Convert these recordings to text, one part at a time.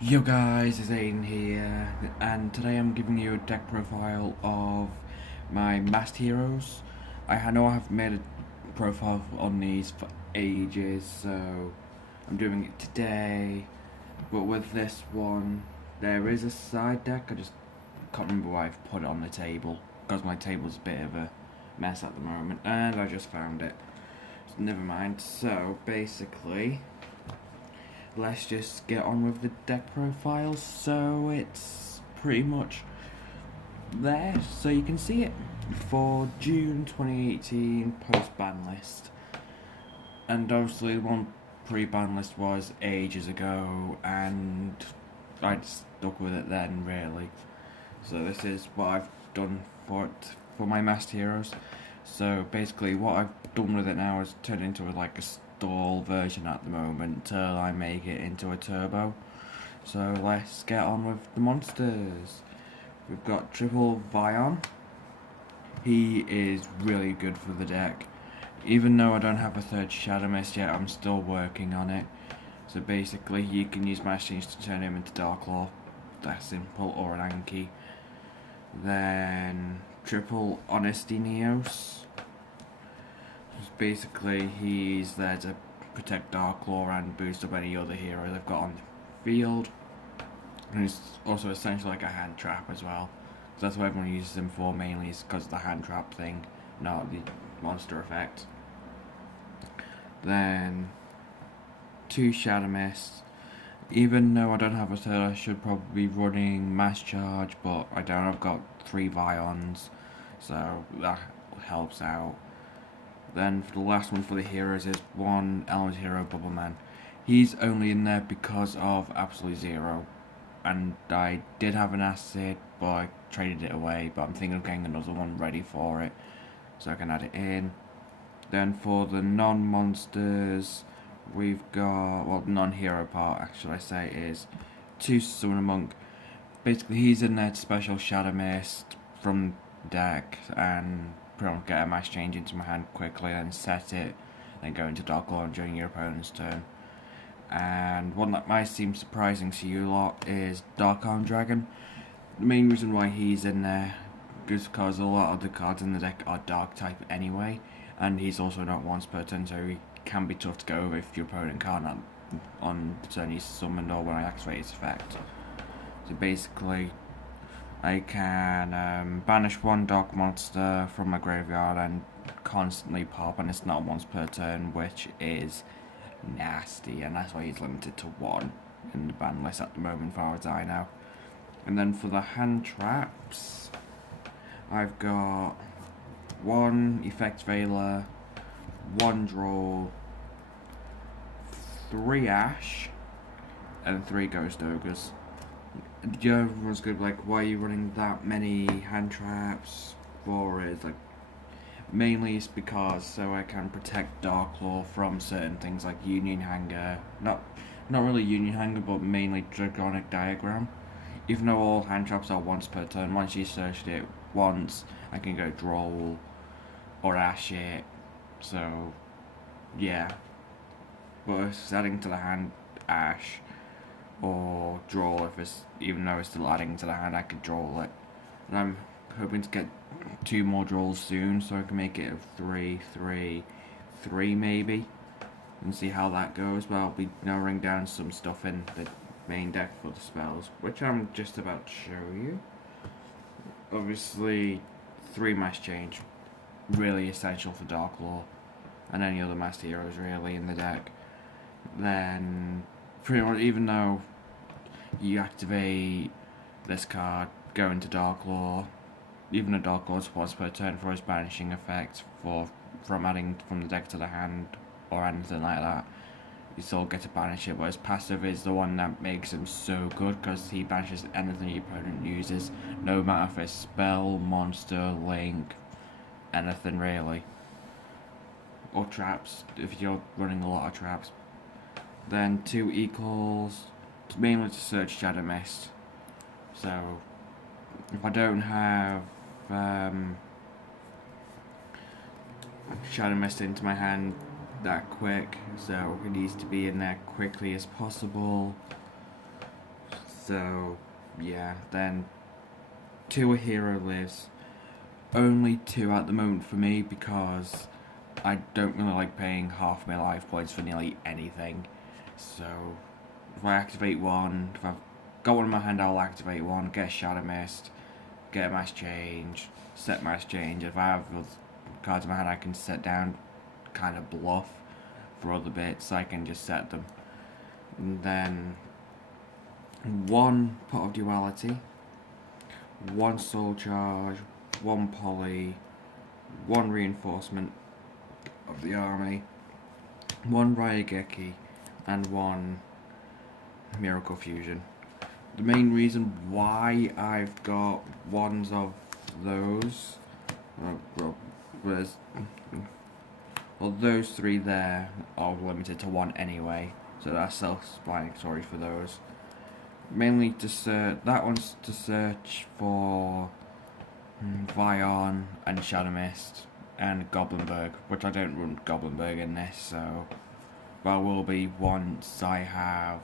Yo guys, it's Aiden here, and today I'm giving you a deck profile of my Masked Heroes. I know I have made a profile on these for ages, so I'm doing it today. But with this one, there is a side deck, I just can't remember why I've put it on the table, because my table's a bit of a mess at the moment, and I just found it. Never mind, so basically let's just get on with the deck profile. So it's pretty much there, so you can see it for June 2018 post ban list. And obviously, the one pre ban list was ages ago, and I stuck with it then, really. So this is what I've done for it for my Masked Heroes. So basically, what I've done with it now is turned into like a stall version at the moment till I make it into a turbo. So let's get on with the monsters. We've got Triple Vion. He is really good for the deck. Even though I don't have a third Shadow Mist yet, I'm still working on it. So basically, you can use Mass Change to turn him into Darklaw. That's simple, or an Anki. Then Triple Honesty Neos. Basically, he's there to protect Darklaw and boost up any other hero they've got on the field. And he's also essentially like a hand trap as well. So that's what everyone uses him for mainly, is because of the hand trap thing, not the monster effect. Then two Shadow Mists. Even though I don't have a third, I should probably be running Mass Charge, but I don't. I've got 3 Vions, so that helps out. Then for the last one for the heroes is one Element Hero Bubbleman. He's only in there because of Absolute Zero, and I did have an acid, but I traded it away. But I'm thinking of getting another one ready for it, so I can add it in. Then for the non-monsters, we've got, well, non-hero part, actually I say, is two Summoner Monk. Basically, he's in there to special Shadow Mist from deck and pretty much get a Mass Change into my hand quickly, then set it, then go into Darklaw during your opponent's turn. And one that might seem surprising to you lot is Dark Arm Dragon. The main reason why he's in there is because a lot of the cards in the deck are Dark type anyway, and he's also not once per turn, so he can be tough to go over if your opponent can't on the turn he's summoned or when I activate his effect. So basically, I can banish one Dark monster from my graveyard and constantly pop, and it's not once per turn, which is nasty, and that's why he's limited to 1 in the ban list at the moment, as far as I know. And then for the hand traps, I've got 1 Effect Veiler, 1 Draw, 3 Ash, and 3 Ghost Ogres. Everyone's good, like, why are you running that many hand traps for? Is like, mainly it's because so I can protect Darklaw from certain things like Union Hanger, not really Union Hanger, but mainly Dragonic Diagram. Even though all hand traps are once per turn, once you searched it once, I can go Droll or Ash it. So, yeah. But it's adding to the hand Ash or Droll, if it's, even though it's still adding to the hand, I could Droll it. And I'm hoping to get 2 more Drolls soon, so I can make it a 3, 3, 3 maybe, and see how that goes. But I'll be narrowing down some stuff in the main deck for the spells, which I'm just about to show you. Obviously, 3 Mass Change, really essential for Darklaw and any other Masked Heroes really in the deck. Then, pretty much, even though you activate this card, go into Darklaw, even a Darklaw is once per turn for his banishing effect from adding from the deck to the hand or anything like that. You still get to banish it, but his passive is the one that makes him so good because he banishes anything your opponent uses, no matter if it's spell, monster, link, anything really. Or traps, if you're running a lot of traps. Then 2 equals, mainly to search Shadow Mist. So, if I don't have Shadow Mist into my hand that quick, so it needs to be in there quickly as possible. So, yeah, then 2 a hero lives. Only 2 at the moment for me because I don't really like paying half my life points for nearly anything. So, if I activate one, if I've got one in my hand, I'll activate one, get a Shadow Mist, get a Mass Change, set Mass Change. If I have those cards in my hand, I can set down kind of bluff for other bits, I can just set them. And then 1 Pot of Duality, 1 Soul Charge, 1 Poly, 1 Reinforcement of the Army, 1 Raigeki, and 1 Miracle Fusion. The main reason why I've got ones of those, those 3 there are limited to 1 anyway, so that's self-explanatory for those. Mainly to search, that one's to search for Vion and Shadow Mist and Goblinberg, which I don't run Goblinberg in this, so but I will be once I have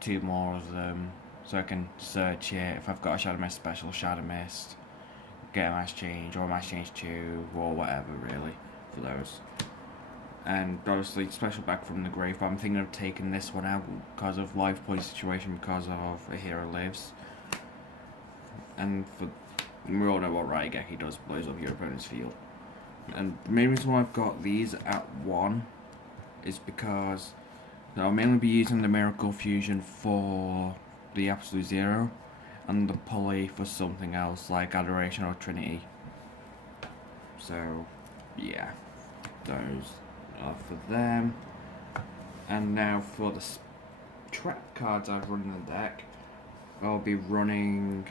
2 more of them, so I can search it. If I've got a Shadow Mist special, Shadow Mist, get a Mass Change, or a Mass Change 2, or whatever really, for those. And obviously special back from the grave, but I'm thinking of taking this one out because of life point situation, because of A Hero Lives. And we all know what Raigeki does, blows up your opponent's field. And the main reason why I've got these at 1 is because I'll mainly be using the Miracle Fusion for the Absolute Zero, and the Poly for something else like Adoration or Trinity. So, yeah, those are for them. And now for the trap cards I've run in the deck, I'll be running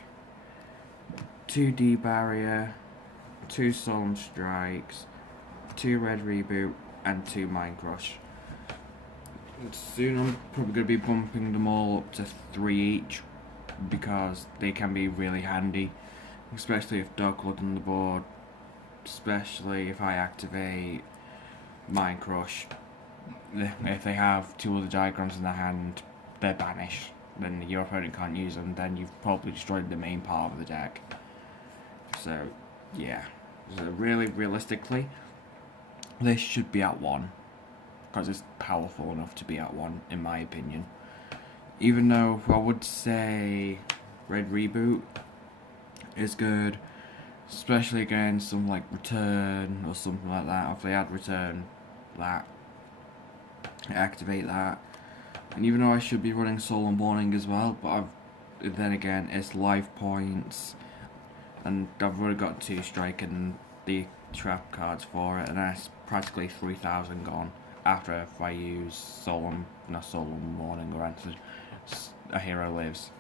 2 D Barrier, 2 Solemn Strikes, 2 Red Reboot, and 2 Mind Crush. Soon I'm probably going to be bumping them all up to 3 each, because they can be really handy, especially if Dark Lord on the board, especially if I activate Mind Crush. If they have 2 other diagrams in their hand, they're banished, then your opponent can't use them, then you've probably destroyed the main part of the deck. So yeah, so really realistically this should be at 1, because it's powerful enough to be at 1 in my opinion. Even though I would say Red Reboot is good, especially against some like Return or something like that. If they add Return, that, activate that. And even though I should be running Solemn Warning as well, but then again it's life points, and I've already got 2 strike and the trap cards for it, and that's practically 3,000 gone after if I use Solemn Warning or anything. A Hero Lives.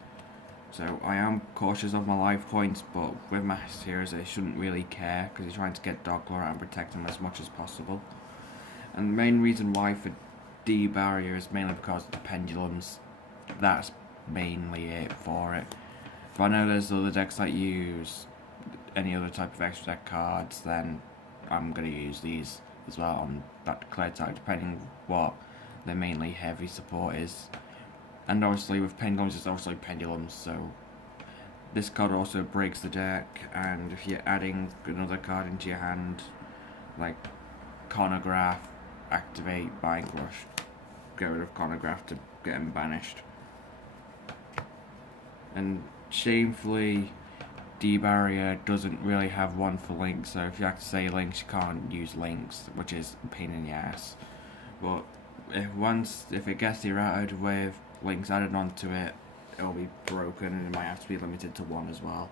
So I am cautious of my life points, but with Mass Heroes I shouldn't really care, because you're trying to get Dark Lord out and protect them as much as possible. And the main reason why for D Barrier is mainly because of the pendulums. That's mainly it for it. If I know there's other decks that use any other type of extra deck cards, then I'm going to use these as well on that declared type, depending what their mainly heavy support is. And obviously with pendulums, it's obviously pendulums, so this card also breaks the deck, and if you're adding another card into your hand, like Chronograph, activate Mind Crush, get rid of Chronograph to get him banished. And shamefully, D-Barrier doesn't really have one for links, so if you have to say links, you can't use links, which is a pain in the ass. But if it gets errated with links added onto it, it'll be broken and it might have to be limited to 1 as well.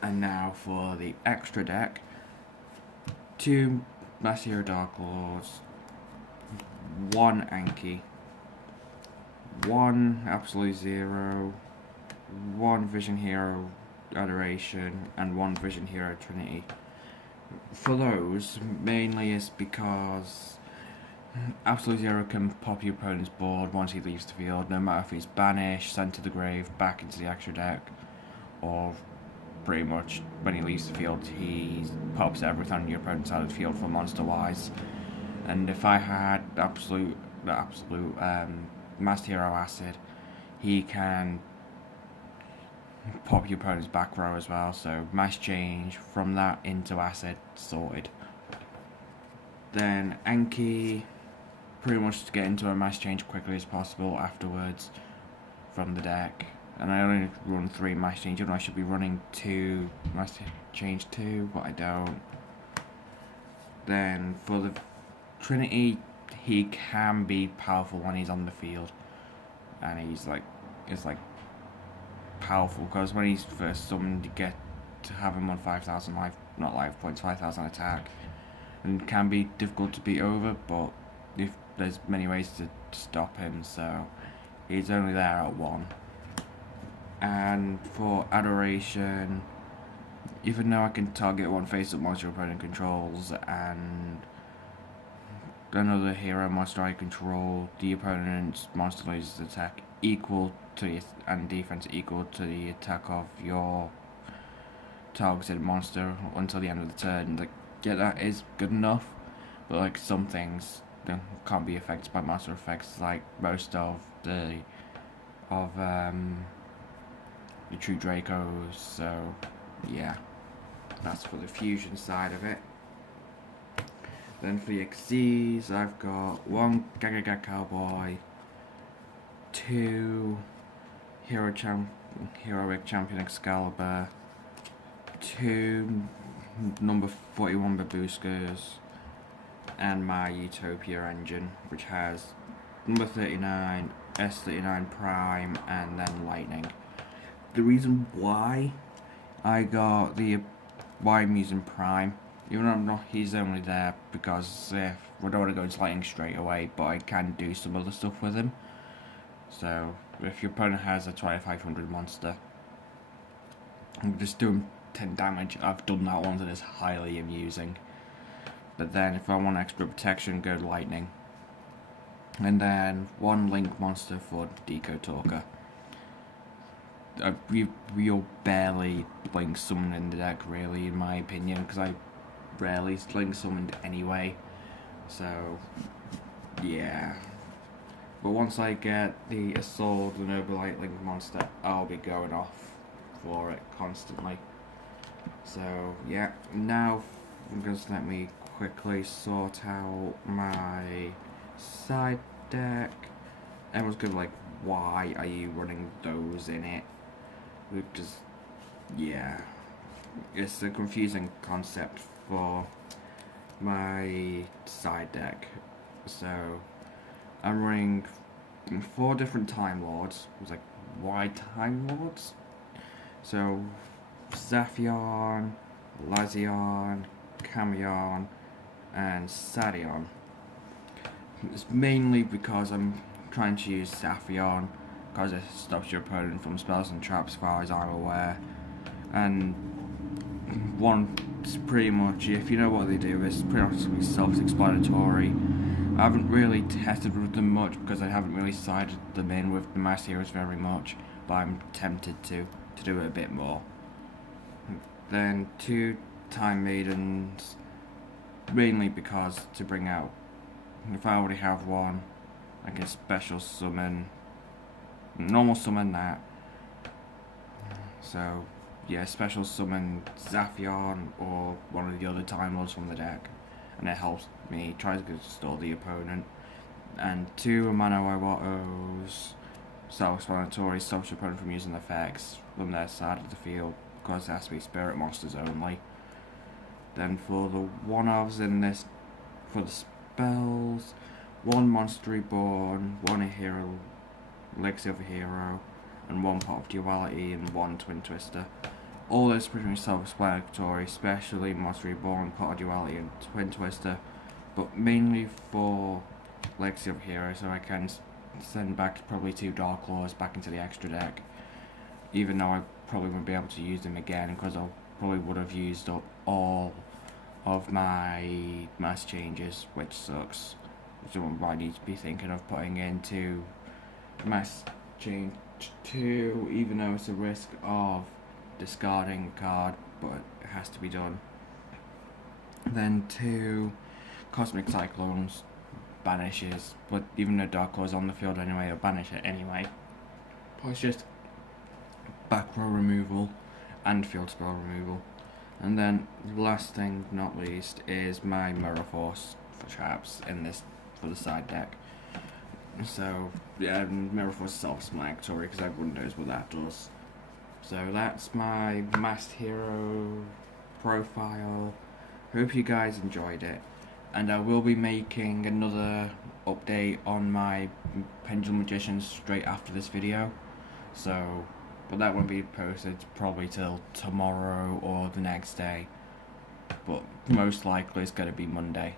And now for the extra deck, 2 Mass Hero Dark Lords, 1 Anki, 1 Absolute Zero, 1 Vision Hero Adoration, and 1 Vision Hero Trinity. For those, mainly is because Absolute Zero can pop your opponent's board once he leaves the field, no matter if he's banished, sent to the grave, back into the extra deck, or pretty much when he leaves the field he pops everything on your opponent's side of the field for monster wise. And if I had Master Hero Acid, he can pop your opponent's back row as well, so mass change from that into acid, sorted. Then Anki, pretty much to get into a mass change quickly as possible afterwards from the deck. And I only run 3 mass change, even though I should be running 2 mass change 2, but I don't. Then for the Trinity, he can be powerful when he's on the field, and it's like powerful because when he's first summoned, you get to have him on 5,000 life, not life points, 5,000 attack, and can be difficult to beat over. But if there's many ways to stop him, so he's only there at 1. And for Adoration, even though I can target one face-up monster opponent controls and another hero monster I control, the opponent's monster loses attack equal to the, and defense equal to the attack of your targeted monster until the end of the turn. Like, yeah, that is good enough, but like some things can't be affected by monster effects, like most of the True Dracos. So yeah, that's for the fusion side of it. Then for the XCs, I've got 1 Gagaga Cowboy, 2 Heroic Champion Excalibur, 2 number 41 Babuskas, and my Utopia engine, which has number 39, S39 Prime, and then Lightning. The reason why I'm using Prime, even though he's only there because I don't want to go into Lightning straight away, but I can do some other stuff with him. So if your opponent has a 2500 monster, I'm just doing 10 damage. I've done that once and it's highly amusing. But then if I want extra protection, go Lightning. And then 1 Link monster for Deco Talker. You'll barely Link summon in the deck, really, in my opinion, because I rarely Link summoned anyway. So yeah. But once I get the Assault and Overlight Link monster, I'll be going off for it constantly. So yeah, now just let me quickly sort out my side deck. Everyone's gonna be like, why are you running those in it? Just, yeah, it's a confusing concept for my side deck. So I'm running 4 different Time Lords. It was like, why Time Lords? So Zaphion, Lazion, Camion, and Sadion. It's mainly because I'm trying to use Zaphion, because it stops your opponent from spells and traps as far as I'm aware. And it's pretty much, if you know what they do, it's pretty much self-explanatory. I haven't really tested with them much because I haven't really sided them in with the Mass Heroes very much, but I'm tempted to do it a bit more. Then 2 Time Maidens, mainly because to bring out, if I already have one, I can special summon, normal summon that. So yeah, special summon Zaphion or one of the other Time Lords from the deck, and it helps me try to stall the opponent. And 2 Amano Iwatos, self-explanatory, stops your opponent from using effects from their side of the field, because it has to be spirit monsters only. Then for the one-offs in this, for the spells, 1 Monster Reborn, 1 Hero, Legacy of a Hero, and 1 Pot of Duality, and 1 Twin Twister. All this is pretty much self-explanatory, especially Monster Reborn, Pot of Duality, and Twin Twister, but mainly for Legacy of a Hero, so I can send back probably 2 Dark Claws back into the extra deck, even though I probably won't be able to use them again, because I probably would have used up all of my mass changes, which sucks. So I need to be thinking of putting into mass change 2, even though it's a risk of discarding a card, but it has to be done. Then 2 Cosmic Cyclones banishes, but even though Dark Claw's on the field anyway, it'll banish it anyway. it's just back row removal and field spell removal. And then last thing not least is my Mirror Force for traps in this for the side deck. So yeah, Mirror Force is self-explanatory because everyone knows what that does. So that's my Masked Hero profile. Hope you guys enjoyed it, and I will be making another update on my Pendulum Magician straight after this video. So, but that won't be posted probably till tomorrow or the next day. But most likely it's going to be Monday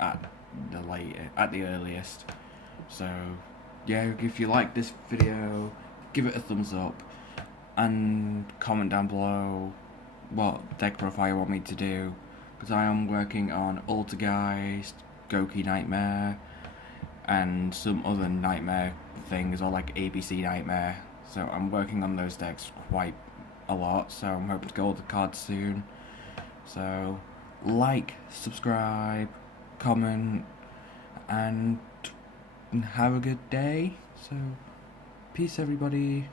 at the earliest. So yeah, if you like this video, give it a thumbs up and comment down below what deck profile you want me to do, because I am working on Altergeist, Goki Nightmare, and some other Nightmare things, or like ABC Nightmare. So I'm working on those decks quite a lot, so I'm hoping to get all the cards soon. So like, subscribe, comment, and have a good day. So peace everybody.